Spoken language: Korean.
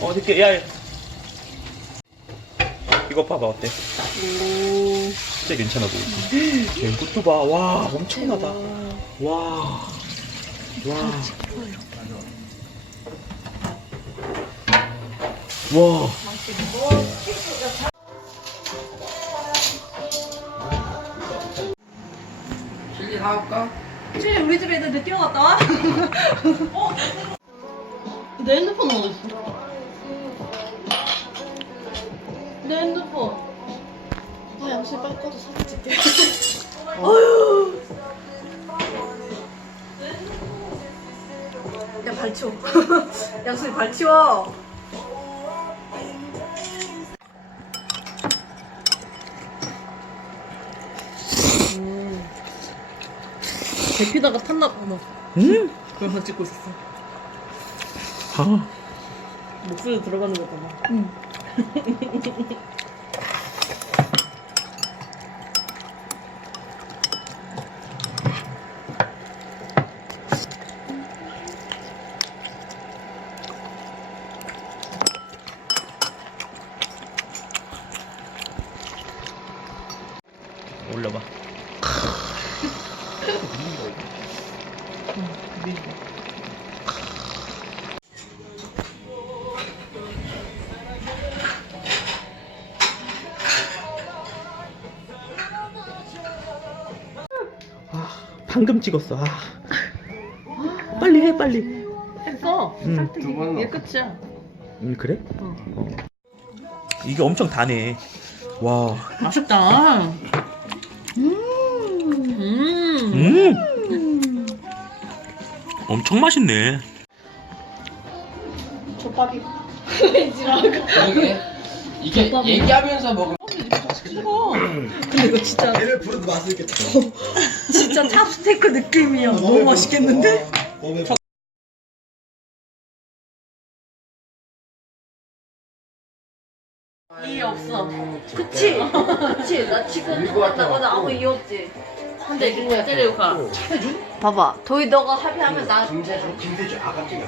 어, 이렇게, 야, 야. 이거 봐봐, 어때? 오. 진짜 괜찮아 보이지? 야, 이것도 봐. 와, 엄청나다. 와. 와. 와. 칠리 사올까? 칠리 우리 집에 있는데 뛰어갔다 와? 내 핸드폰 어디 있어? 아 양실 빨리 꺼서 사진 찍게. 어휴. 야 발 치워. 양실 발치워. 데피다가 탔나 봐. 막. 응? 그래서 찍고 있었어. 아. 목소리 들어가는 거 봐. 응. 올려봐. 아, 방금 찍었어. 아. 빨리 해, 빨리. 했어. 응. 두번 이게. 끝이야. 음, 그래? 어. 어. 이게 엄청 다네. 와. 맛있다. 엄청 맛있네. 족밥이. 그러게. 이게 얘기하면서 먹으면 뜨거. 근데 이거 진짜 얘를 부르도 맛있겠다. 진짜 찹스테이크 느낌이야. 너무 맛있겠는데? 몸에 이해 없어. 그치? 그치? 나 지금 나보다 아무 이유 없지. 근데 이렇게 때리고 가. 봐봐. 도희 너가 합의하면 나 김세주, 김세주 아가씨가.